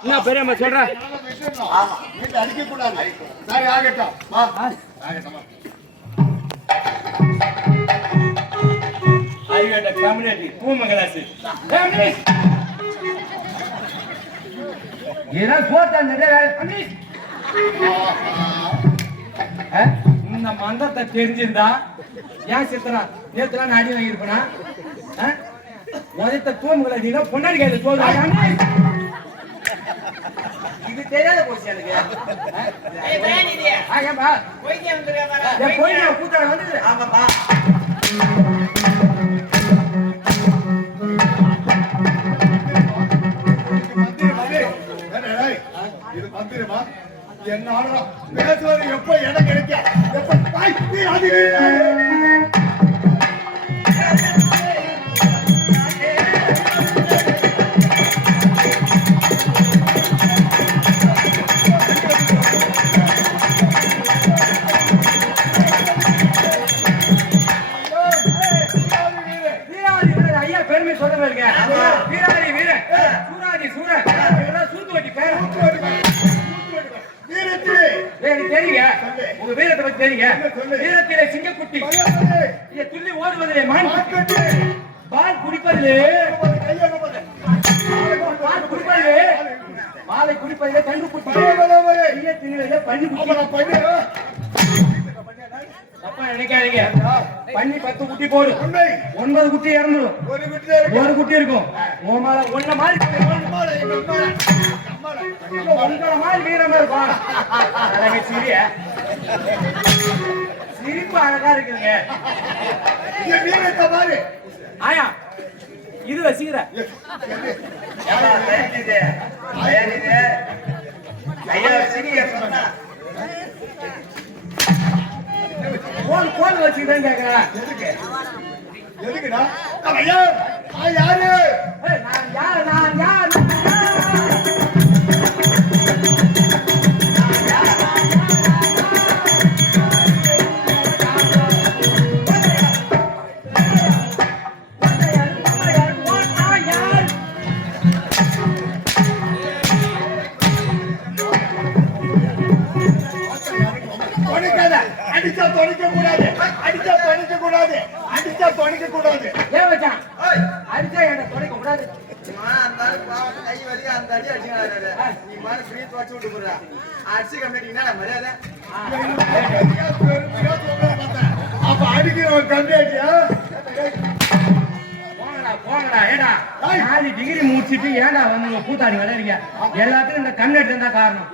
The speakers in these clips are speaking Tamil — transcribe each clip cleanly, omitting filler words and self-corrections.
என்ன பெரியம்மா சொல்ற? ஆமா, வீட்டுல அடிக்க கூடாது. சரி, ஆகட்டும். வா, ஆகட்டும். ஐயோ, கம்யூனிட்டி பூமங்கலாசி ஏதோ போட்டா நிறைய வேலை பண்ணி இந்த மந்தத்தை தெரிஞ்சிருந்தா ஏன் சித்தரா நேற்றுலாம் நான் அடி வாங்கியிருப்பேனா? உதத்த பூமங்கலாசினா பொன்னாடி கையில சொல்றாங்க. இது தெரியாத போச்சு எனக்கு. கூத்தாட வந்து ஆமாப்பா. இது மந்திரமா? என்னால பேசுவது எப்ப இடம் கிடைக்க ஐயா பெருமை சொல்ல வீராதி வீரன் சூராதி சூரன் சூத்து வட்டி பேர் தெரியுங்க. உங்க வீரத்தை பத்தி தெரியுங்க. வீரத்திலே சிங்கக்குட்டி துள்ளி ஓடுவதிலே மான் பால் குடிப்பதிலே மாலை குடிப்பதிலே கண்டு குட்டி திணிவதிலே பண்ணி குட்டி. தப்பா நினைக்காதீங்க. பண்ணி 10 குட்டி போடு, 9 குட்டி இறந்துடும், ஒரு குட்டி இருக்கும். ஒன்ன மாதிரி வீரமா இருக்கும். சிரியா சிரிப்பு அழகா இருக்குங்க. ஆயா இது வசீர கோல் வச்சுதான் கேக்குறேன். எதுக்குடா? யாரு? நான் யார்? அடிச்சா தொலைக்க கூடாது. ஏன் வச்சான்? அடிச்சா என்ன தொலைக்க கூடாது? கை வலி அந்த அடி அடிச்சு நீ மாதிரி ஃப்ரீ வச்சு விட்டு போடுற அடிச்சு கம்மிட்டீங்கன்னா மரியாதை அப்ப அடிக்கிற ஒரு கம்மியாட்டியா? போங்கடா. ஏடா 4 டிகிரி முடிச்சிட்டு ஏடா வந்து கூத்தாடி விளையாடுங்க? எல்லாத்துக்கும் இந்த கண்ணெட்டு தான் காரணம்.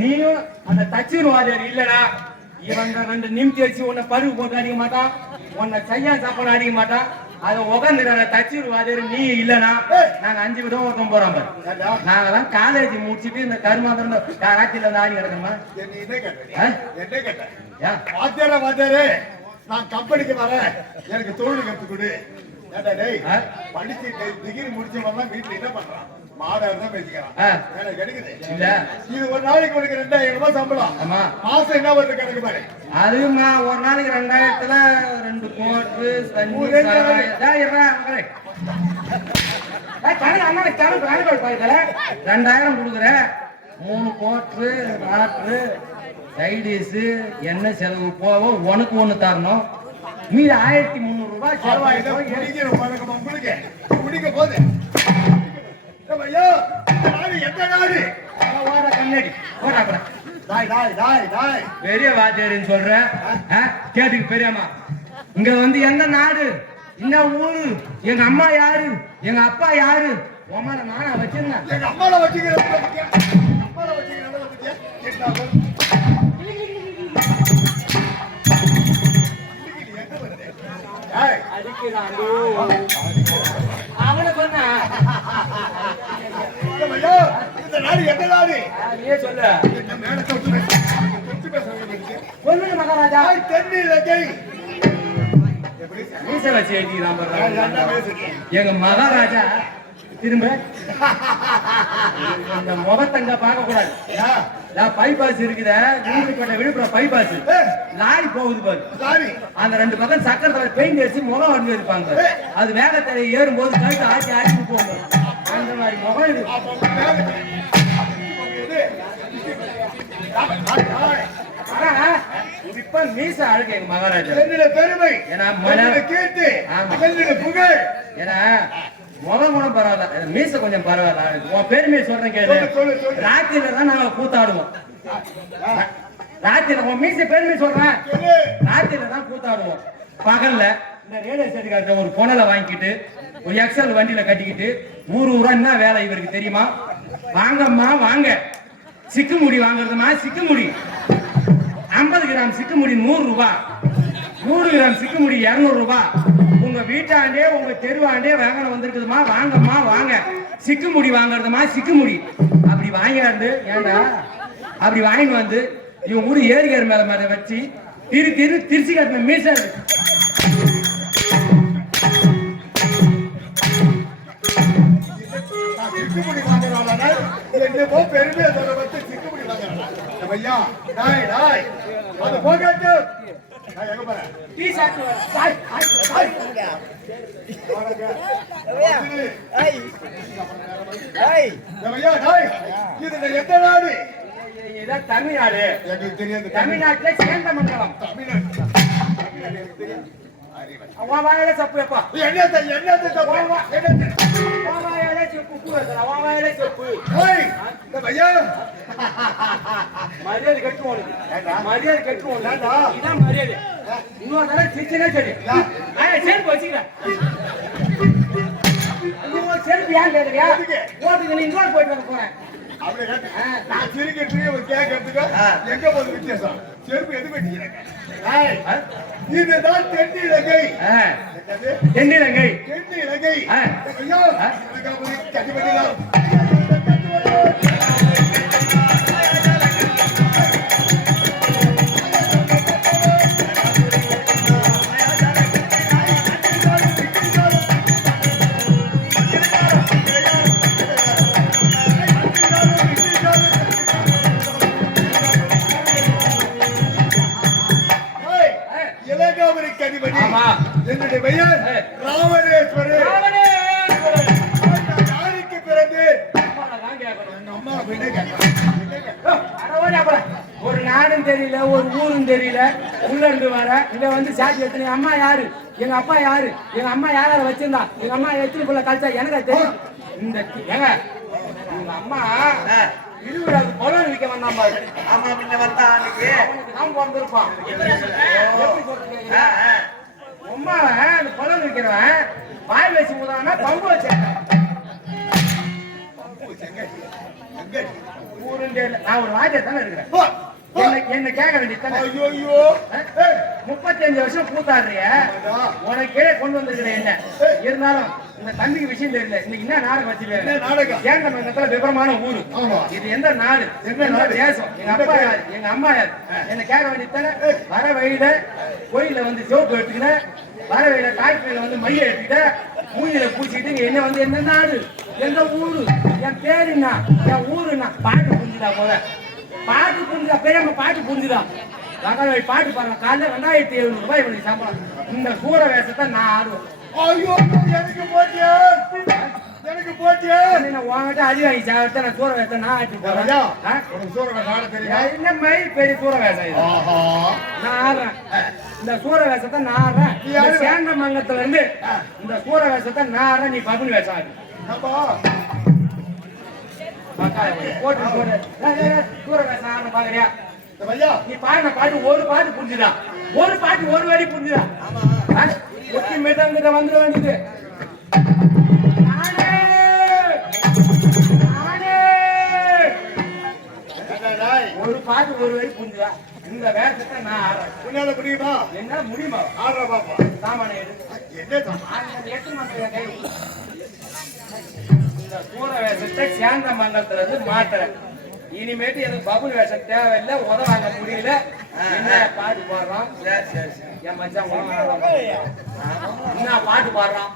நீயும் அந்த தச்சுவாதியார் இல்லடா. இவன் 2 நிமித்தி வச்சு உன்னை பருவு போட்டு அடிக்க மாட்டான், உன்னை சையா சாப்பாடு அடிக்க மாட்டான். அதை உட்காந்துக்கிற தச்சுவாதியார் நீ இல்லனா நாங்க 5 விதம் ஒருத்தம் போறோம். நாங்கெல்லாம் காலேஜ் முடிச்சுட்டு இந்த கருமாந்திரம் ராத்திரில இருந்து ஆடி கிடக்கணுமா? வாத்தியாரே, நான் கம்பெனிக்கு வரேன், எனக்கு தொழில் கத்து கொடு. படிச்சு டிகிரி முடிச்சவன் வீட்டுல என்ன பண்றான்? மாடாதான் பேசிக்கிறான். எனக்கு கிடைக்குது இல்ல. இது ஒரு நாளைக்கு உனக்கு 2000 ரூபாய் சம்பளம். மாசம் என்ன வருது கணக்கு பாரு. அதுவும் நான் ஒரு நாளைக்கு 2000த்துல 2 கோட்டு 2000 கொடுக்குறேன். 3 கோட்டு நாட்டு சைடிஸ் என்ன செலவு போக உனக்கு 1 தரணும். மீது 1300 ரூபாய் செலவாயிடும். உங்களுக்கு குடிக்க போது பெரிய வாத்தியாரின்னு சொல்றேன் கேட்டுக்கு பெரியம்மா. இங்க வந்து எந்த நாடு, என்ன ஊரு, எங்க அம்மா யாரு, எங்க அப்பா யாரு, உமால நானா வச்சிருந்தேன். எங்க அம்மால வச்சுக்கிறேன். அவனை சொன்ன இந்த நாடு எந்த நாடு? நீயே சொல்லு. சொல்லுங்க மகாராஜா. மீச வச்சு எங்க மகாராஜா திரும்ப அந்த முகத்தங்க பார்க்க கூடாது. பைபாஸ் இருக்குத விழுப்புரம் பைபாஸ் லாரி போகுது பாரு. அந்த 2 பக்கம் சக்கரத்துல பெயிண்ட் அடிச்சு முகம் வந்து இருப்பாங்க. அது வேகத்தை ஏறும் போது கழுத்து ஆட்டி ஆட்டி போகும். அப்ப மேல எது? ஆனா இப்ப மீச அழுக எங்க மகாராஜா என்னுடைய பெருமை, ஏன்னா என்னுடைய கீர்த்தி, என்னுடைய புகழ். ஏன்னா முகம் பரவாயில்ல, மீச கொஞ்சம் பரவாயில்ல. உன் பெருமையை சொல்றேன் கேளு. சொல்லு, சொல்லு. ராத்திரில தான் நாங்க கூத்தாடுவோம். ராத்திரில உன் மீச பெருமை சொல்றேன். ராத்திரில தான் கூத்தாடுவோம். பகல்ல இந்த ரேடியோ ஸ்டேஷன் ஒரு புனலை வாங்கிட்டு ஒரு எக்ஸல் வண்டியில கட்டிக்கிட்டு ஊரா என்ன வேலை இவருக்கு தெரியுமா? வாங்கம்மா வாங்க, சிக்குமுடி வாங்குறதுமா சிக்குமுடி, 50 கிராம் சிக்குமுடி 100 ரூபாய், 100 கிராம் சிக்குமுடி 200 ரூபாய். உங்க வீட்டாண்டே உங்க தெருவாண்டே வாங்கணும் வந்திருக்குதுமா, வாங்கம்மா வாங்க, சிக்குமுடி வாங்குறதுமா சிக்குமுடி. அப்படி வாங்கியாந்து ஏண்டா அப்படி வாங்கிட்டு வந்து இவன் ஊரு ஏரியார் மேல மேல வச்சு திருச்சி கட்டின மீசல் சிக்குமுடி வாங்குறாங்க. என்னமோ பெருமையை சொல்ல வந்து சிக்குமுடி வாங்குறாங்க. ஐயா டாய் டாய் அது போகட்டு. நான் எங்க போறேன்? டீ ஷர்ட் டாய் டாய் ஐயா டாய் இது எந்த நாடு? இதான் தமிழ்நாடு. எனக்கு தெரியாது. தமிழ்நாட்டுல சேந்தமங்கலம். அவன் வாயில சப்பு எப்பா என்னது என்னது என்னது அவன் வாயில செப்பு கூறல, அவன் வாயில செப்பு. ஏய் ஐயா மரியாதை கட்டுவோம், மரியாதை கட்டுவோம். இதான் மரியாதை. இன்னொரு தடவை சிரிச்சுனே சரி செருப்பு வச்சுக்கிறேன். செருப்பு ஏன் கேட்கறியா? ஓட்டுக்கு நீ இன்னொரு போயிட்டு வர போறேன். அப்படி நான் சிரிக்கிட்டு ஒரு கேட்கறதுக்கு எங்க போது வித்தியாசம்? செருப்பு எது வெட்டிக்கிறேன்? இதுதான் தென்னிலங்கை. தென்னிலங்கை தென்னிலங்கை ஐயோ கட்டிப்பட்டிலாம் என்னுடைய பெயர் ராவணேஸ்வரர். யாருக்கு பிறகு அம்மா ஒரு நாடும் தெரியல, ஒரு ஊரும் தெரியல, உள்ள இருந்து வர இங்க வந்து சாட்சி எத்தனை அம்மா யாரு, எங்க அப்பா யாரு, எங்க அம்மா யார வச்சிருந்தா, எங்க அம்மா எத்தனை பிள்ளை கழிச்சா எனக்கு தெரியும். இந்த ஏங்க உங்க அம்மா இருபதாவது பொலம் விற்க வந்தான் பாரு. ஆமா முன்ன வந்தா அன்னைக்கு அவன் பிறந்திருப்பான். அம்மா அந்த பொலம் விற்கிறவன் வாய் வச்சு போதான்னா பம்பு வச்சேன். நான் ஒரு வாஜை தானே இருக்கிறேன். என்ன கேட்க வேண்டியது. 35 வருஷம் கூத்தாடுறிய உனக்கே கொண்டு வந்திருக்கிறேன். என்ன இருந்தாலும் இந்த தம்பிக்கு விஷயம் தெரியல. இன்னைக்கு என்ன நாடகம் வச்சிருக்கேன்? சேந்தமங்கலத்துல விவரமான ஊரு. இது எந்த நாடு, எந்த தேசம், எங்க அப்பா யாரு, எங்க அம்மா யாரு, என்ன கேட்க வேண்டியது. வர வழியில கோயில வந்து சிவப்பு எடுத்துக்கிட்டேன், வர வழியில காய்கறியில வந்து மைய எடுத்துக்கிட்டேன், மூஞ்சில பூச்சிக்கிட்டு என்ன வந்து எந்த நாடு எந்த ஊரு என் பேருன்னா என் ஊருன்னா பாட்டு புரிஞ்சுதா? போல பாட்டு புரிஞ்சுதா? பெரியம்மா பாட்டு புரிஞ்சுதா? வகை பாட்டு பாருங்க. காலைல 2700 ரூபாய் இவனுக்கு சம்பளம். இந்த சூற வேஷத்தை நான் ஆடுவேன். ஐயோ எனக்கு போட்டியா, எனக்கு போட்டியா? உங்ககிட்ட அடி வாங்கி சாப்பிட்டு நான் சூற வேஷத்தை நான் ஆட்டி போறேன். சூற வேஷம் தெரியும். என்ன மாதிரி பெரிய சூற வேஷம் இது? நான் ஆடுறேன். இந்த சூற வேஷத்தை நான் ஆடுறேன். சேந்தமங்கலத்துல இருந்து இந்த சூற வேஷத்தை நான் ஆடுறேன். நீ பகுனி வேஷம் ஆடு. போட்டு சூற வேஷம் ஆடுற பாக்குறியா? நீ பாடின பாட்டு ஒரு பாட்டு புரிஞ்சுதா? ஒரு பாட்டு ஒரு வரி புரிஞ்சுதா? ஒட்டி மிதங்கிட்ட வந்துட வேண்டியது. ஒரு பாட்டு ஒரு வரி புரிஞ்சுதா? இந்த வேஷத்தை நான் ஆடுறேன். உன்னால முடியுமா? என்ன முடியுமா? ஆடுற பாப்பா. சாமான என்ன இந்த சூற வேஷத்தை சேந்தமங்கலத்துல இருந்து மாத்துறேன். இனிமேட்டு எனக்கு பபுல் வேஷம் தேவையில்லை. உதவாங்க முடியல. என்ன பாட்டு பாடுறான்? என் மச்சான் என்ன பாட்டு பாடுறான்?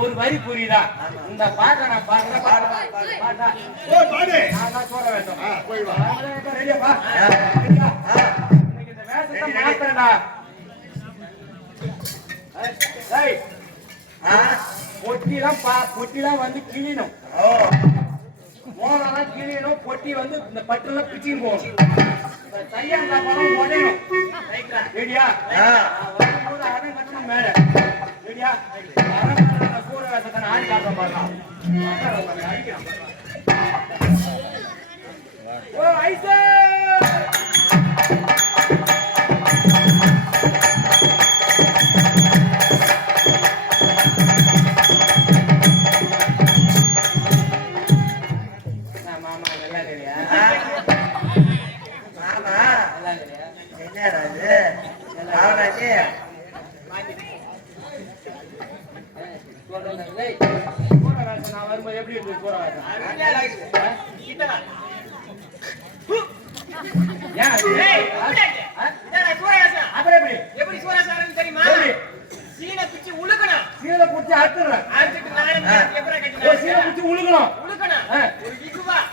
ஒரு வரி புரியுதா? இந்த பாட்டை நான் பாடுறேன். பாட்டா நான் சூற வேஷம் ரெடியாப்பா? இந்த வேஷத்தை மாத்துறேன்டா. பொட்டிலாம் வந்து கிளினும். போனா கிளியணும் பொட்டி வந்து இந்த பட்டுல பிச்சின்னு போகும். தையன் சாப்பாடும் உடையணும். ரெடியா? வரும்போது அடம் கட்டணும் மேல. ரெடியா? சூர வேசத்தை ஆடி காட்ட பாருங்க. ஓ ஐசே நான் வரும்போது எப்படி இருக்கு போறேன்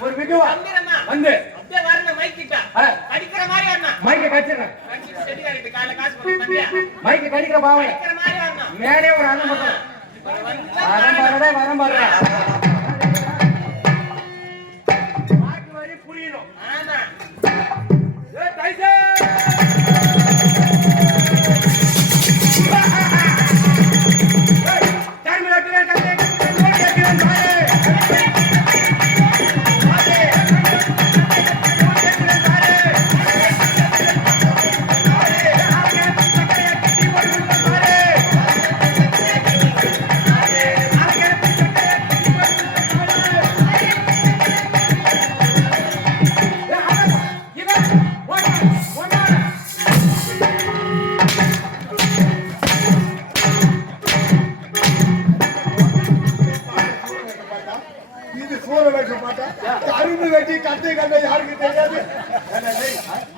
ஒரு விகுவா வந்து மைக்க கடிச்சிடுறேன் மைக்க கடிக்கிற பாவனை மேலே ஒரு அண்ணன் மட்டும் வரம் பாருடா வரி புரியணும் கரும்பு வெட்டி கத்தை கண்ட யாருக்கு தெரியாது.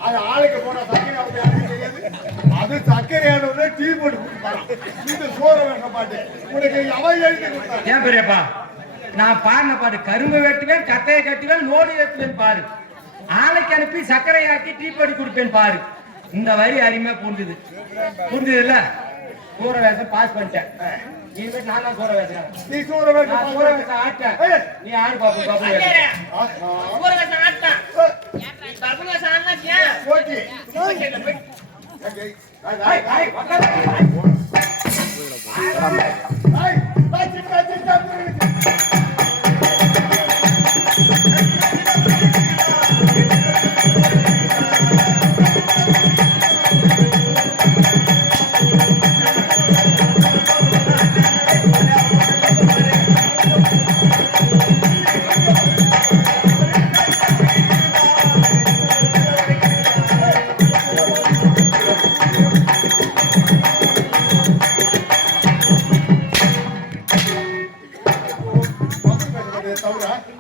அது ஆளுக்கு போன சக்கரை யாருக்கு தெரியாது. அது சக்கரையான டீ போட்டு கொடுப்பாங்க. இது சோற வைக்க மாட்டேன் உனக்கு அவன் எழுதி கொடுத்தாங்க. ஏன் பெரியப்பா நான் பாடின பாடு கரும்பு வெட்டுவேன் கத்தையை கட்டுவேன் லோடு ஏற்றுவேன் பாரு. ஆளைக்கு அனுப்பி சர்க்கரை ஆக்கி டீ போட்டு கொடுப்பேன் பாரு. இந்த வரி அருமையா புரிஞ்சுது இல்ல. சூற வேஷம் பாஸ் பண்ணிட்டேன். இனிமே நான் தான் சூற வேஷம். நீ சூற வேஷம் ஆட்டேன். நீ ஆடு பாப்பு பாப்பு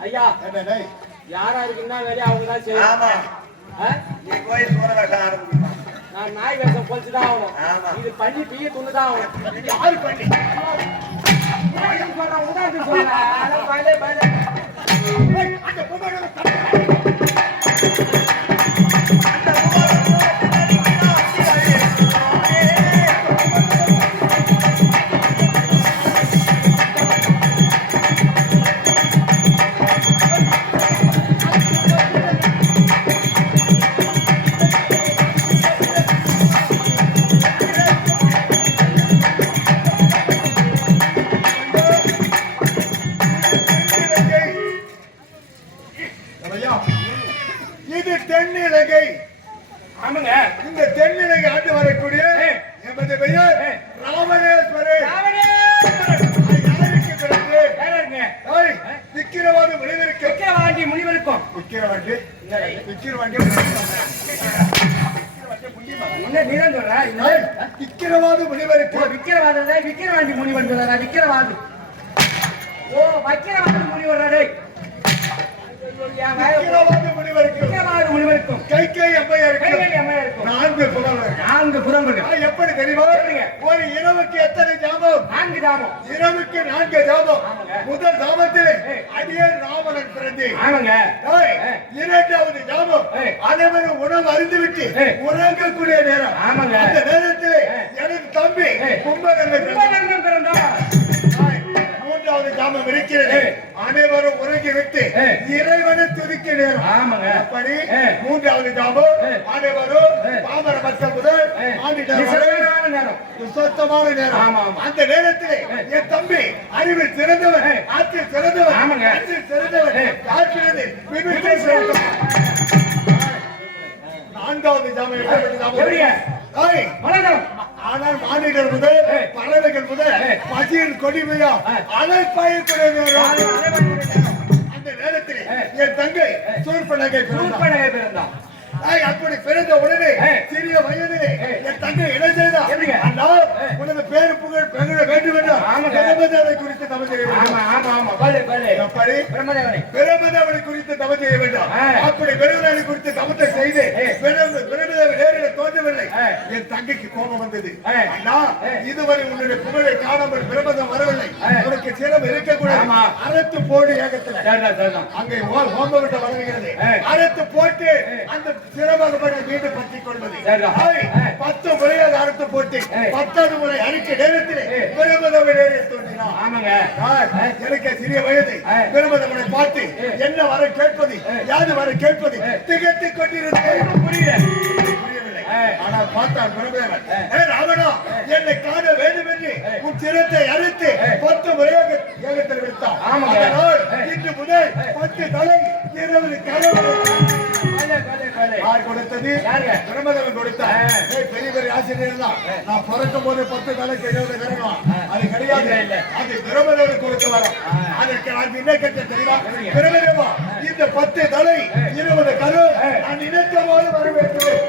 ஐயா யாரா இருக்குன்னா வேலையா அவங்க தான் செய்யணும். நான் நாய் வேஷம் பொழிச்சுதான் ஆகணும். இது பண்ணி பீய துண்ணுதான் ஆகணும். யாரு பண்ணி இந்த தென்னிலங்கை ஆண்டு வரக்கூடிய எமது பெயர் ராமணேஸ்வரர். விக்கிரவாண்டி முனிவருக்கும் விக்கிரவாண்டி முனிவன் சொல்ற விக்கிரவாது. ஓ வக்கிரவாதி முனிவர் முனிவருக்கும் கைகை அம்மையாருக்கும் 4 புறங்கள். எப்படி தெரியுமா? ஒரு இரவுக்கு எத்தனை ஜாமம்? 4 ஜாமம். இரவுக்கு 4 ஜாமம். முதல் ஜாமத்தில் அடியே ராவணன் பிறந்து, இரண்டாவது ஜாமம் அனைவரும் உணவு அருந்துவிட்டு உறங்கக்கூடிய நேரம். அந்த நேரத்தில் எனக்கு தம்பி கும்பகர்ணன் பிறந்தார். மூன்றாவது ஜாமம் இருக்கிறது. அனைவரும் உறங்கி வணங்கி விட்டு இறைவனை துதிக்க நேரம். ஆமாங்க. அப்படி மூன்றாவது ஜாபம் அனைவரும் பாமர மக்கள் முதல் நிசப்தமான நேரம். சுத்தமான நேரம். ஆமா, ஆமா. அந்த நேரத்திலே என் தம்பி அறிவில் சிறந்தவன், ஆற்றில் சிறந்தவன், ஆமாங்க. அன்பில் சிறந்தவன், ஆற்றினது பின்விட்டு சிறந்தவன். நான்காவது ஜாமம் எப்படிங்க? வணக்கம். ஆனால் மாநிலர் முதல் பறவைகள் முதல் பசியின் கொடிமையா அலைப்பாயக்கூடிய நேரம். அந்த நேரத்தில் என் தங்கை சூர்பனகை பிறந்தான். அப்படி பிறந்த உடனே சிறிய வயதிலே என் தங்கை என்ன செய்தா? அண்ணா, உனது பேரு புகழ் பெருக வேண்டும் என்றால் பிரம்மதேவனை குறித்து தவம் செய்ய வேண்டும். அப்படி பிரம்மதேவனை குறித்து தவம் செய்ய வேண்டும். அப்படி பிரம்மதேவனை குறித்து தவத்தை செய்து பிரம்மதேவன் நேரில் தோன்றவில்லை. என் தங்கைக்கு கோபம் வந்தது. அண்ணா, இதுவரை உன்னுடைய புகழை காணாமல் பிரம்மதம் வரவில்லை. உனக்கு சிரம் இருக்கக்கூடாது. அறுத்து போடு ஏகத்துல அங்கே ஹோம விட்ட வழங்குகிறது. அறுத்து போட்டு அந்த சிரமப்பட மீது பற்றிக் கொள்வது. 10 முறையாக அறுத்து போட்டு 10வது முறை அரிக்க நேரத்திலே பிரம்மதேவனை தோன்றினார். எனக்கு சிறிய வயது பிரம்மதேவனை பார்த்து என்ன வர கேட்பது, யாது வர கேட்பது திகட்டிக் கொண்டிருந்தேன். புரியவில்லை. ஆனால் பார்த்தார் பிரம்மதேவன், ராவணா, என்னை காண வேண்டும் என்று உன் சிரத்தை அறுத்து 10 முறையாக ஏகத்தில் விடுத்தார். அதனால் இன்று முதல் 10 தலை 20 கரவு. யார் கொடுத்தது? பிரம்மதேவன் கொடுத்தார். பெரிய பெரிய ஆசிரியர் தான். நான் பிறக்கும் போது 10 தலைக்கு 20 கரணும். அது கிடையாது. அது பிரம்மதேவன் கொடுத்த வரம். அதற்கு நான் என்ன கேட்ட தெரியுமா? பிரம்மதேவா, இந்த 10 தலை 20 கரு நான் நினைத்த போது வர வேண்டும்.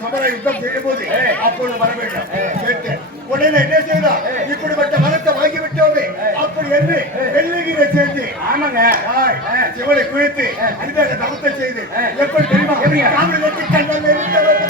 சமர யுத்தம் செய்யும் போது அப்பொழுது வர வேண்டும் கேட்டு உடனே என்ன செய்தா? இப்படிப்பட்ட மரத்தை வாங்கிவிட்டோமே அப்படி என்று வெள்ளிகிரை சேர்ந்து சிவனை குளித்து அரிதாக தவத்தை செய்து எப்படி தெரியுமா? காவிரி கண்ணல் இருந்தவர்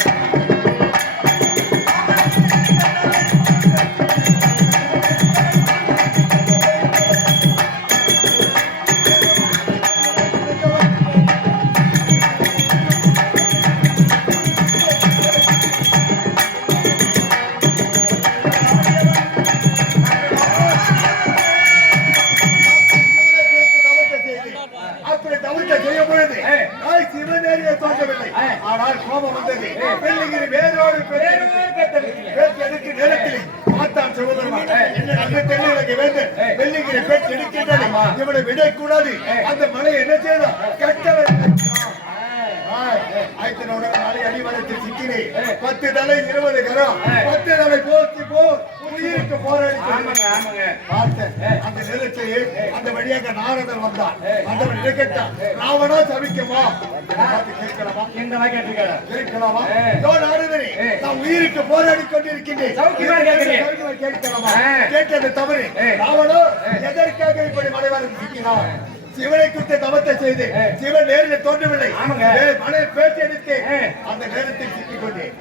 ஆனால் கோபம் வந்தது. வெள்ளிகிரி வேரோடு பேச்சு நேரத்தில் பார்த்தான் சிவபெருமான். என்ன நல்ல தெரியல எனக்கு வேண்டும். வெள்ளிகிரி பேச்சு எடுக்கின்றது. இவனை விடக்கூடாது. அந்த மலை என்ன செய்யணும்? கட்டவன் அடிவரத்தில் சிக்கினேன். 10 தலை 20 கரம். 10 தலை போச்சு உயிருக்கு போராடி அந்த நிலத்தையே அந்த வழியாக நாரதர் வந்தான். அந்த கேட்டான், ராவணா சபிக்குமா? கேட்கலாமா? கேட்கலாமா? நாரதனே, நான் உயிருக்கு போராடி கொண்டிருக்கின்றேன். கேட்கலாமா? கேட்டது தவறு. ராவணா எதற்காக இப்படி மலைவாரம் சிக்கினார்? சிவனை குறித்த தவத்தை செய்து சிவன் நேரில் தோன்றவில்லை. மனை பேச்சு எடுத்து அந்த நேரத்தில் சிக்கிக் கொண்டேன்.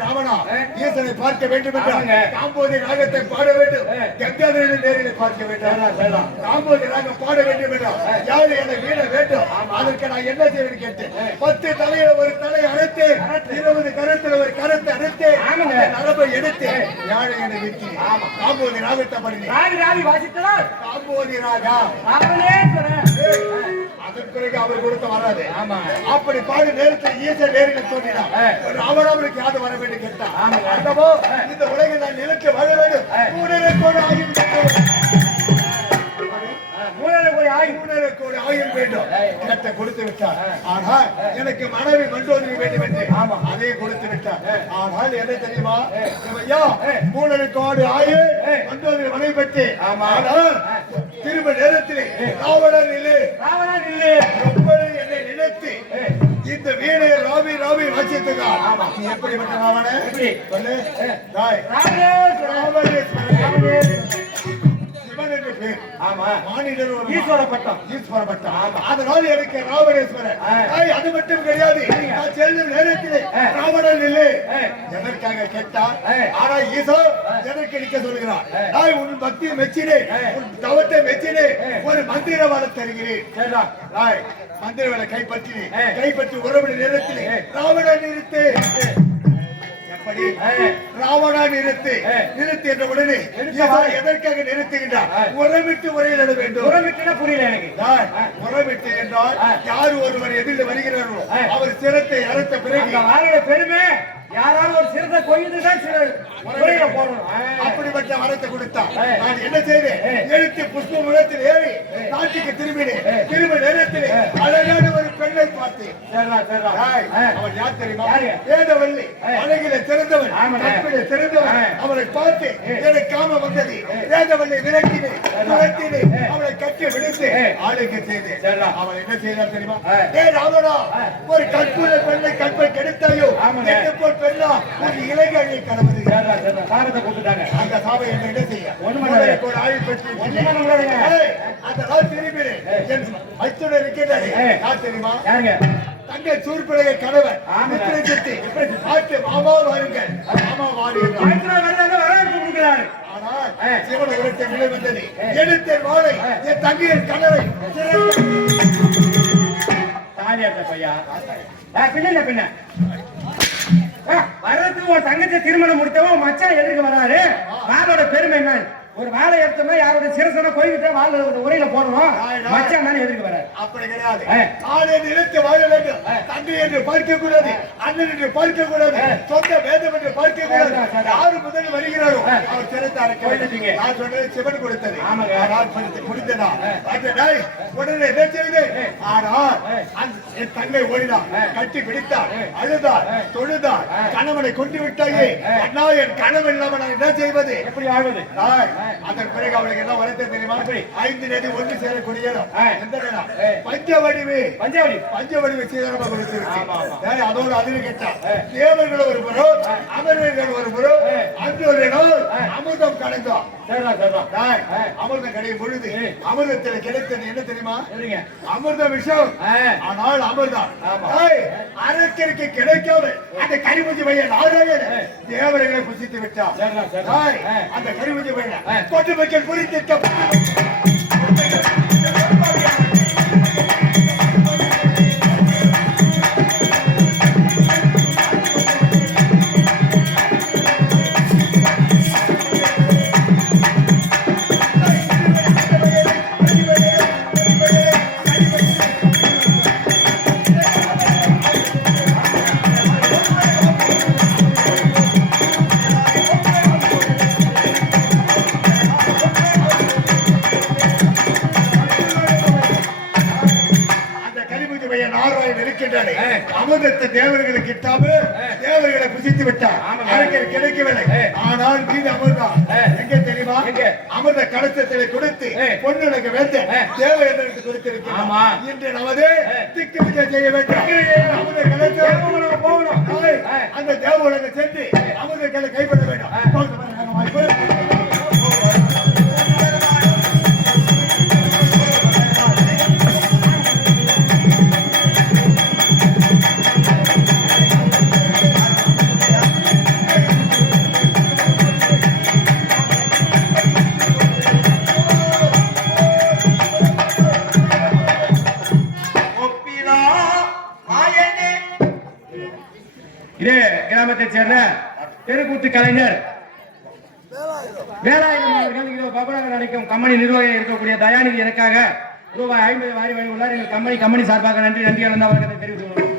ராவணா, ஈசனை பார்க்க வேண்டும் என்றால் காம்போதி ராகத்தை பாட வேண்டும். கங்காதரனை நேரில் பார்க்க வேண்டும். காம்போதி ராகம் பாட வேண்டும் என்றால் யாரு என வீண வேண்டும். அதற்கு நான் என்ன செய்வேன் கேட்டேன். 10 தலையில ஒரு தலை அறுத்து 20 கருத்துல ஒரு கருத்தை அறுத்து நரம்பை எடுத்து யாழை என வீட்டி காம்போதி ராகத்தை படித்தேன். காம்போதி ராகா அதன் பிறகு அவர் கொடுத்த வராது. அப்படி பாடு நேரத்தில் ஈசன் நேரில் தோன்றினார். ராவணாவுக்கு யாது வர வேண்டும் கேட்டார். இந்த உலகில் நான் நிலத்து வாழ வேண்டும். ஆயுள் வேண்டும் கேட்ட கொடுத்து விட்டார். ஆனால் எனக்கு மனைவி மண்டோதரி வேண்டும் என்று அதை கொடுத்து விட்டார். ஆனால் என்ன தெரியுமா? மூலனுக்கு ஆயுள் மண்டோதரி மனைவி பெற்று திரும்ப நேரத்திலே ராவணன் இல்லை என்னை நினைத்து இந்த வீணை ராவி ராவி வாசித்துக்கார். நீ எப்படிப்பட்ட ராவணன் சொல்லு. அதனால் எனக்கு ராவணேஸ்வரன் அது மட்டும் கிடையாது. நான் செல்லும் நேரத்திலே ராவணன் இல்லை எதற்காக கேட்டார். ஆனா ஈசோ எதற்கு நிற்க சொல்கிறார். நான் உன் பக்தியை மெச்சினேன், உன் தவத்தை மெச்சினேன், ஒரு மந்திர வர தருகிறேன். மந்திர வர கைப்பற்றினேன். கைப்பற்றி உறவிட நேரத்திலே ராவணன் நிறுத்து அப்படி ராவணா நிறுத்து நிறுத்து என்ற உடனே எதற்காக நிறுத்துகின்றார்? உரமிட்டு உரையிட வேண்டும். உரமிட்டுனா புரியல எனக்கு. உரமிட்டு என்றால் யார் ஒருவர் எதிரில் வருகிறாரோ அவர் சிரத்தை அறுத்த பிறகு வாழைய பெருமை யாராவது ஒரு சிறந்த கொய்துதான் உரையில போடணும். அப்படிப்பட்ட வரத்தை கொடுத்தா நான் என்ன செய்தேன்? எழுத்து புஷ்ப முகத்தில் ஏறி நாட்டுக்கு திரும்பினேன். திரும்ப நேரத்தில் அழகான ஒரு பெண்ணை பார்த்தேன். அவன் யார் தெரியுமா? வேதவல்லி. அழகில சிறந்தவன், கற்பில சிறந்தவன். அவளை பார்த்து எனக்கு காம வந்தது. வேதவல்லி விரட்டினேன், துரத்தினேன். அவளை கட்டி விடுத்து ஆளுக்கு செய்தேன். அவள் என்ன செய்தார் தெரியுமா? ஏ ராவணா, ஒரு கற்புள்ள பெண்ணை கற்பை கெடுத்தாயோ போல் பெண்ணா ஒரு இளைஞரை கடவுது. சாரத்தை போட்டுட்டாங்க. அந்த சாவை என்ன செய்ய? ஒரு ஆயுள் பெற்று அந்த நாள் திரும்பினேன். என் மைத்துனர் இருக்கின்றாரே, யார் தெரியுமா? தங்கை சூர்பிழைய கணவன் ஆட்டு மாமா வாருங்கள், மாமா வாருங்கள். ஆனால் சிவன உரத்தை நிலை வந்தது. எடுத்த வாழை என் தங்கையின் கணவை தாலியாட்ட பையா பின்ன பின்ன வர்றதுக்கு ஒரு தங்கத்தை திருமணம் முடித்தவன் மச்சான் எதிர்க்க வராரு. வாளோட பெருமை என்ன? ஒரு வாழை எடுத்தோம்னா யாரோட சிரசனை கோயில்கிட்ட வாழ உரையில போடணும். மச்சான் தானே எதிர்க்க வராரு. அப்படி கிடையாது. ஆளை நிறுத்தி வாழ வேண்டும். தந்தை என்று பார்க்க கூடாது, அண்ணன் என்று பார்க்க கூடாது, சொந்த வேதம் என்று பார்க்க கூடாது. யாரு முதல் வருகிறாரோ அவர் சிரத்தை அரைக்க வேண்டும். நான் சொன்னது சிவன் கொடுத்தது. முடிந்ததா? உடனே என்ன செய்து? ஆனால் என் தங்கை ஓடினார், கட்டி பிடித்தார், அழுதார், தொழுதார். கணவனை கொண்டு விட்டாயே அண்ணா, என் கணவன் இல்லாம நான் என்ன செய்வது? எப்படி ஆழ்வது? அதன் பிறகு அவளுக்கு என்ன வரத்தை தெரியுமா? 5 நதி ஒன்று சேரக்கூடிய பஞ்சவடிவு. பஞ்சவடிவு சீதனமா கொடுத்து அதோடு அதில் கேட்டா தேவர்கள் ஒரு புறம், அமர்வர்கள் ஒரு புறம். அன்று ஒரு நாள் அமிர்தம் கலந்தோம். அமிர்தம் கிடைக்கும் பொழுது அமிர்தத்தில் கிடைத்தது என்ன தெரியுமா? அமிர்த விஷம். ஆனால் அமிர்தம் அரக்கருக்கு கிடைக்காமல் அந்த கரிமுஞ்சி பையன் நாராயண தேவர்களை புசித்து விட்டார். அந்த கரிமுஞ்சி பையன் கொட்டு வைக்கல் குறித்து அமிர்தத்தை தேவர்களுக்கு கிட்டாமல் தேவர்களை புசித்து விட்டார். அரக்கர் கிடைக்கவில்லை. ஆனால் மீது அமிர்தம் எங்க தெரியுமா? அமிர்த கலசத்திலே கொடுத்து பொண்ணுக்கு வேந்த தேவர்களுக்கு கொடுத்திருக்கிறார். இன்று நமது திக்கு விஜய் செய்ய வேண்டும். அமிர்த கலசம் போகணும். அந்த தேவர்களுக்கு சென்று அமிர்தங்களை கைப்பற்ற வேண்டும். இதே கிராமத்தை சேர்ந்த தெருக்கூத்து கலைஞர் வேலாயுதம் அவர்கள் பபராக நடிக்கும் கம்பெனி நிர்வாகியாக இருக்கக்கூடிய தயாநிதி எனக்காக ரூபாய் 50 வாரி வழங்கியுள்ளார். எங்கள் கம்பெனி சார்பாக நன்றி கலந்த அவர்களை தெரிவித்துள்ளோம்.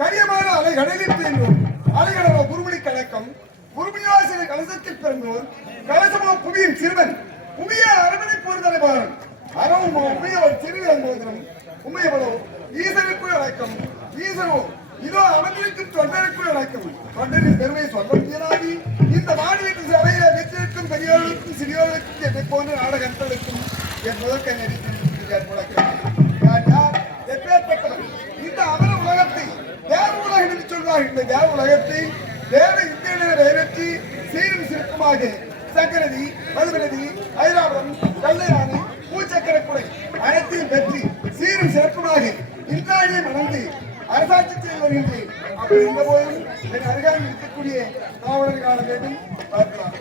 கரியமான அலை கடலில் தீர்ந்தோம் அலைகளவோ குருமணி கலக்கம் குருமியாசிர கலசத்தில் பிறந்தோர் கலசமோ புவியின் சிறுவன் புவிய அரவணை போர்தலைவாரன் அறவுமோ புவியவர் சிறுவன் போதிலும் உமையவளோ ஈசனுக்குள் அழைக்கம் ஈசனோ இதோ அவர்களுக்கும் தொண்டருக்குள் அழைக்கம் தொண்டரின் பெருமை சொல்ல முடியலாதி இந்த மாநிலத்தின் சபையில வெற்றிருக்கும் பெரியோர்களுக்கும் சிறியோர்களுக்கும் என்னை போன்ற நாடகங்களுக்கும் என் முதற்க நெறித்திருக்கிறேன் முழக்கம் எப்பேற்பட்டவன் இந்த அமர உலகத்தை தேவ உலகம் என்று சொல்வார். இந்த தேவ உலகத்தை தேவ இந்திய நிறைவேற்றி சீரும் சிறப்புமாக சக்கரதி மதுரதி ஐராவரம் கல்லையானை பூச்சக்கரக்குடை அனைத்தையும் பெற்றி சீரும் சிறப்புமாக இந்திராணியை மணந்து அரசாட்சி செய்து வருகின்றேன். அப்படி இருந்த போதும் என் அருகாமல் இருக்கக்கூடிய காவலர் காண வேண்டும் பார்க்கலாம்.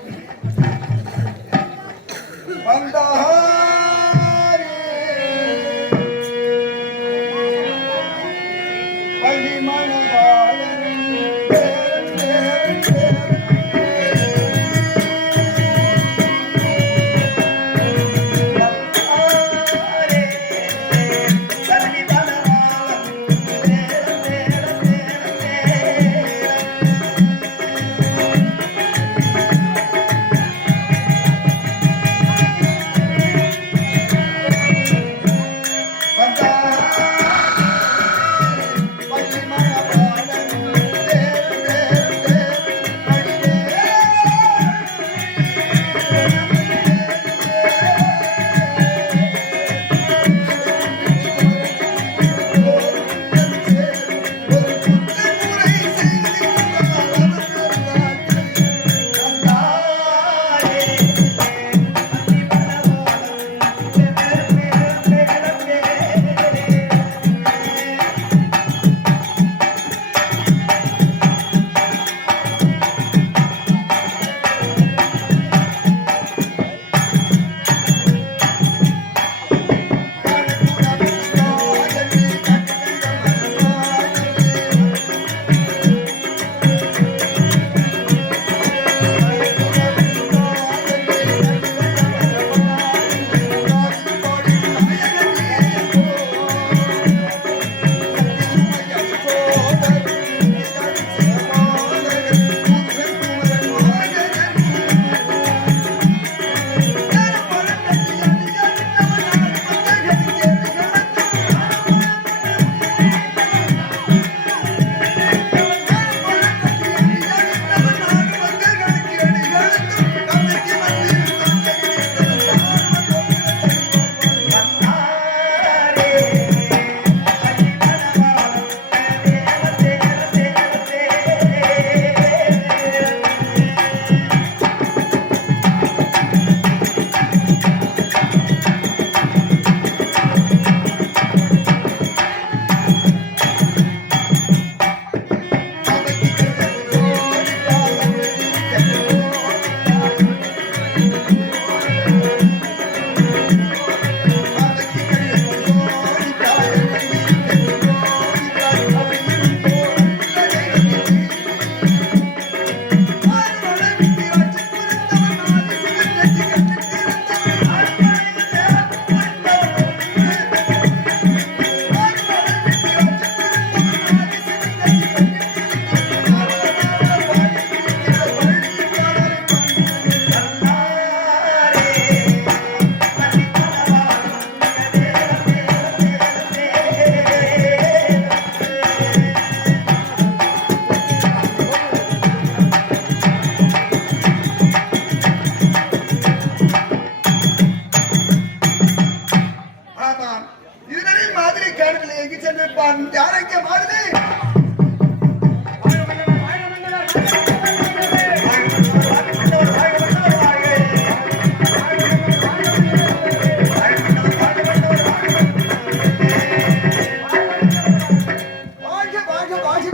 நன்றாக வாசி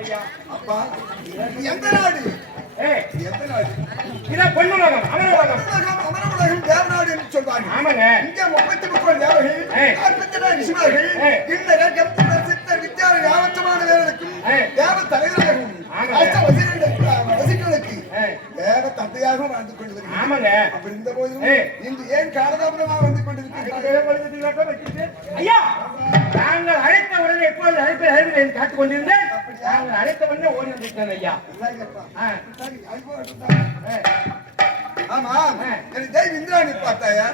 ஐயா அப்பா எந்த நாடு ஏய் எந்த நாடு இதான் பொன்னுலகம் அமரலகம் அமரவுலகம் தேவநாடு என்று சொல்வாங்க ஆமாங்க இங்கே 33 தேவர்கள் 44 ரிஷிமார்கள் இந்த கம்பீர சித்தர் வித்யார யாவற்றமான வேலைக்கும் தேவ தலைவர்களும் அஷ்ட வசிகளுக்கு தேவ தந்தையாக வாழ்ந்து கொண்டு வருகிறார் ஆமாங்க அப்படி இந்த போதிலும் இன்று ஏன் காலதாமதமாக வந்து கொண்டிருக்கிறார்கள் ஐயா நாங்கள் அழைத்த உடனே எப்பொழுது அழைப்பை காத்துக் கொண்டிருந்தேன் நாங்கள் அழைத்த உடனே ஓடி வந்திருக்கேன் ஐயா ஆமா எனக்கு தெய்வ இந்திராணி பார்த்தாயா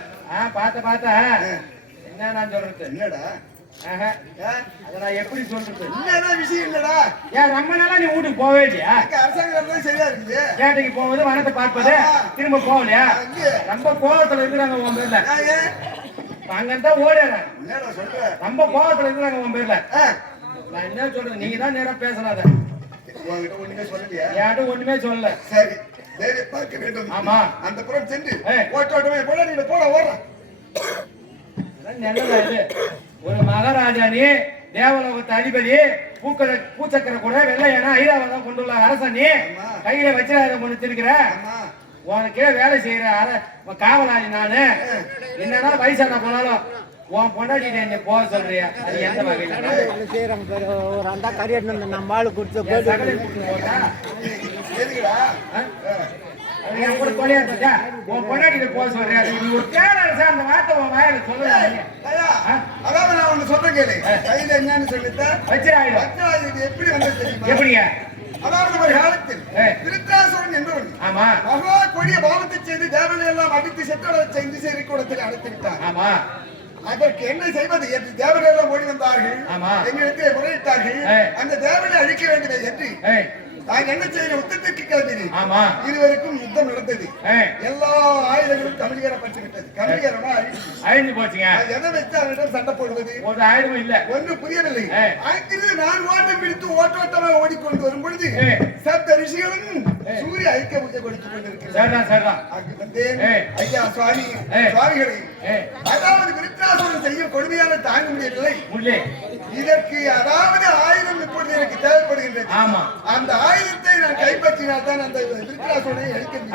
பார்த்தா என்ன நான் சொல்றது என்னடா அதை நான் எப்படி சொல்றது என்னடா விஷயம் இல்லடா ஏன் ரொம்ப நாளா நீ வீட்டுக்கு போவே இல்லையா அரசாங்கம் சரியா இருக்குது கேட்டைக்கு போவது வனத்தை பார்ப்பது திரும்ப போகலையா ரொம்ப கோலத்துல இருக்கிறாங்க உன் பேர்ல அங்கதான் ஓடுறேன் என்னடா சொல்ற ரொம்ப கோலத்துல இருக்கிறாங்க உன் பேர்ல நான் என்ன சொல்றது நீங்க தான் நேரம் பேசலாத உங்ககிட்ட ஒண்ணுமே சொல்லலையா யாரும் ஒண்ணுமே சொல்லல சரி தேவி பார்க்க வேண்டும் ஆமா அந்த புறம் சென்று ஓட்டோட்டமே போட நீங்க போட ஓடுற நல்லதா இது ஒரு மகாராஜா நீ தேவலோகத்து அதிபதி பூச்சக்கரை கூட வெள்ளையனா ஐராவதம் கொண்டுள்ள அரசன் நீ கையில வச்சிடாத கொண்டு திருக்கிற உனக்கே வேலை செய்யற காவலாளி நானு என்னன்னா வயசான போனாலும் உன் பொண்டாட்டி என்ன போக சொல்றியா அது எந்த வகையில செய்யறாங்க ஒரு அந்த கரியட் நம்ம ஆளு கொடுத்து கூட தொலையாட்டா உன் பொண்டாட்டி போக சொல்றியா நீ ஒரு பேரரசா அந்த வார்த்தை உன் வாயில சொல்லலாம் அதாவது நான் ஒண்ணு சொல்றேன் கேளு கையில என்னன்னு சொல்லிட்டு வச்சிராயுதம் எப்படி வந்தது தெரியுமா எப்படிங்க அதாவது ஒரு காலத்தில் திருத்தராசுரன் என்பவன் ஆமா மகா கொடிய பாவத்தை செய்து தேவனை எல்லாம் அடித்து செட்டோட செய்து சேரி கூடத்தில் அழைத்து விட்டார் ஆமா அதற்கு என்ன செய்வது என்று தேவரெல்லாம் ஓடி வந்தார்கள் எங்களுக்கு முறையிட்டார்கள் அந்த தேவனை அழிக்க வேண்டுமே என்று நான் என்ன செய்ய யுத்தத்திற்கு கிளம்பினேன் இருவருக்கும் யுத்தம் நடந்தது எல்லா ஆயுதங்களும் கமிழ்கரப்பட்டு விட்டது கமிழ்கரமா அழிஞ்சு போச்சுங்க எதை வச்சு அவரிடம் சண்டை போடுவது ஒரு ஆயுதமும் இல்ல ஒன்று புரியவில்லை அங்கிருந்து நான் ஓட்டம் பிடித்து ஓட்டோட்டமாக ஓடிக்கொண்டு வரும் பொழுது சப்த ரிஷிகளும் சூரிய ஐக்கிய பூஜை கொடுத்துக் கொண்டிருக்கிறார் அங்கு வந்தேன் ஐயா சுவாமி சுவாமிகளை அதாவது விருத்தாசுரன் செய்யும் கொடுமையான தாங்க முடியவில்லை இதற்கு அதாவது ஆயுதம் இப்பொழுது எனக்கு தேவைப்படுகின்றது அந்த ஆயுதத்தை நான் கைப்பற்றினால் தான் அந்த விருத்தாசுரனை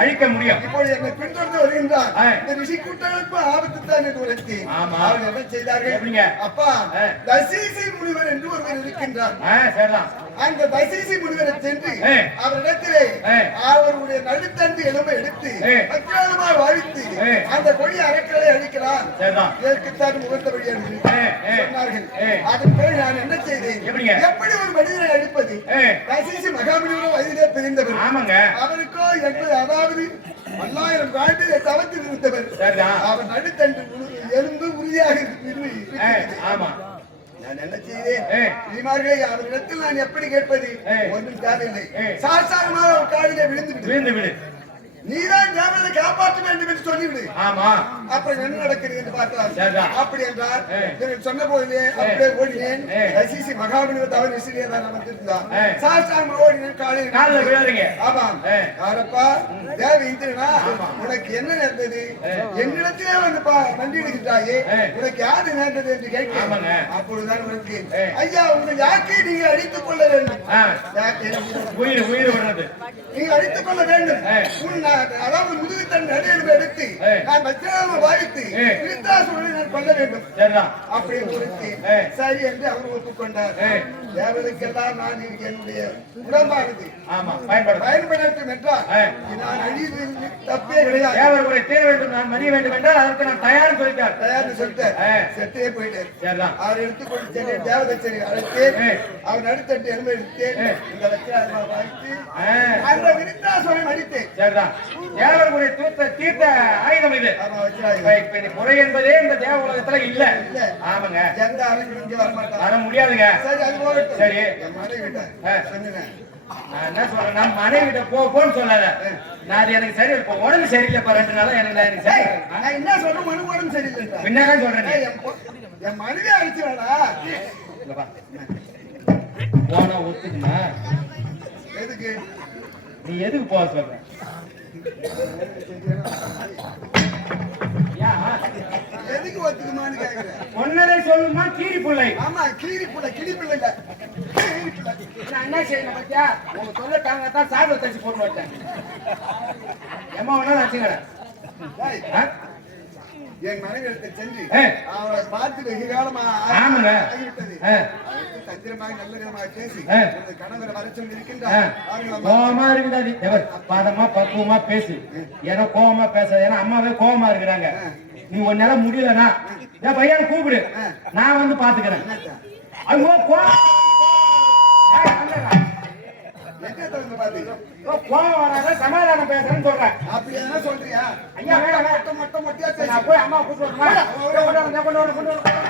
அழிக்க முடியும் இப்பொழுது என்னை பின்தொடர்ந்து வருகின்றார் இந்த ரிஷி கூட்டங்களுக்கு ஆபத்து தான் என்று உரைத்தேன் அவர்கள் என்ன செய்தார்கள் அப்பா தசீசி முனிவர் என்று ஒருவர் இருக்கின்றார் அந்த தசீசி முனிவரை சென்று அவரிடத்திலே அவருடைய நடுத்தண்டு எலும்பை எடுத்து பத்திரமாக வாழ்த்து அந்த கொடி அறக்களை அழிக்கலாம் இதற்குத்தான் முகத்த வழி என்று சொன்னார்கள் அதன் பிறகு நான் என்ன செய்தேன் எப்படி ஒரு மனிதனை அழிப்பது தசீசி மகாமுனிவரும் வயதிலே பிரிந்தவர் அவருக்கோ என்பது அதாவது 1000 ஆண்டு தவத்தில் இருந்தவர் அவர் நடுத்தண்டு எலும்பு உறுதியாக நான் என்ன செய்தேன் அவரிடத்தில் நான் எப்படி கேட்பது ஒன்றும் தேவையில்லை சாஸ்தாரமாக ஒரு காலிலே விழுந்து விடு நீதான் தேவனை காப்பாற்ற வேண்டும் என்று சொல்லிவிடு அப்புறம் என்ன நடக்கிறது என்று பார்க்கலாம் அப்படி என்றால் சொன்ன போதிலே அப்படியே ஓடினேன் ரசிசி மகாபலிவர் தவறு விசிறியே தான் வந்திருந்தான் சாஸ்தாரமாக ஓடினேன் காலையில் ஆமாம் யாரப்பா தேவ இந்திரனா உனக்கு என்ன நேர்ந்தது என்னிடத்திலே வந்து மண்டிடுகின்றாயே உனக்கு யாரு நேர்ந்தது என்று கேட்க அப்பொழுதுதான் உனக்கு ஐயா உங்க யாக்கை நீங்க அடித்துக் கொள்ள வேண்டும் நீங்க அடித்துக் கொள்ள வேண்டும் அதாவது முதுகு தன் நடையெழுப்பு எடுத்து நான் வச்சிராம வாய்த்து விருத்தாசுரனை நான் கொல்ல வேண்டும் அப்படி குறித்து சரி என்று அவர் ஒப்புக்கொண்டார் தேவனுக்கெல்லாம் நான் என்னுடைய உடம்பானது பயன்படுத்தும் என்றால் நான் அழிவு தப்பே கிடையாது தேர வேண்டும் நான் மதிய வேண்டும் என்றால் அதற்கு நான் தயார் சொல்லிட்டார் தயார்னு சொல்லிட்டேன் செட்டே போயிட்டேன் அவர் எடுத்துக்கொண்டு சென்று தேவதச்சனை அழைத்தேன் அவர் நடுத்தட்டு எலும்பை எடுத்தேன் இந்த வச்சிராம வாய்த்து அந்த விருத்தாசுரனை அடித்தேன் தேவர்களுடைய தீர்த்த ஆயுதம் இது முறை என்பதே இந்த தேவ உலகத்துல இல்ல ஆமாங்க எந்த ஆளுக்கு இங்க வர முடியாதுங்க சரி அது போகட்டும் சரி சொன்னேன் நான் என்ன சொல்றேன் நான் மனைவி கிட்ட போன்னு சொல்லாத நான் எனக்கு சரி இப்போ உடம்பு சரியில்லைப்பா 2 நாளா எனக்கு சரி நான் என்ன சொல்றேன் மனு உடம்பு சரியில்லை என்னதான் சொல்றேன் என் மனைவி அடிச்சுடா போனா ஒத்துக்குமா எதுக்கு நீ எதுக்கு போக சொல்ற எதுக்கு ஒத்துக்குமான்னு கேக்குறேன் ஒன்னரை சொல்லுமா கீரி பிள்ளை ஆமா கீரி பிள்ளை கிளி பிள்ளை இல்ல நான் என்ன செய்யணும் பத்தியா உங்க சொல்ல தாங்கத்தான் சாப்பிட தச்சு போட்டு வச்சேன் எம்மா வேணா வச்சுக்கிறேன் டேய், என் மனைவி எடுத்து செஞ்சு அவளை பார்த்து வெகு காலமா ஆமாங்க. ஆகிவிட்டது. ஆ. அவளுக்கு தந்திரமாக நல்ல விதமாக பேசி ஆ. உனது கணவரை வர சொல்லி இருக்கின்றார். அவர்களை கோவமா இருக்குதாடி பாதமா பக்குவமா பேசு ஏன்னா கோவமா பேச ஏன்னா அம்மாவே கோவமா இருக்கிறாங்க நீ உன்னால முடியலனா என் பையனை கூப்பிடு நான் வந்து பாத்துக்கிறேன் ஐயோ எங்க தகுந்த பாத்தீங்க கோவம் வராத சமாதானம் பேசுறேன்னு சொல்றேன் அப்படி என்ன சொல்றியா? ஐயா வேணாம் மொட்டை மொட்டையா பேசி நான் போய் அம்மா கூப்பிட்டு வரணுமா? கொண்டு வரேன், கொண்டு வரேன், கொண்டு வரேன்.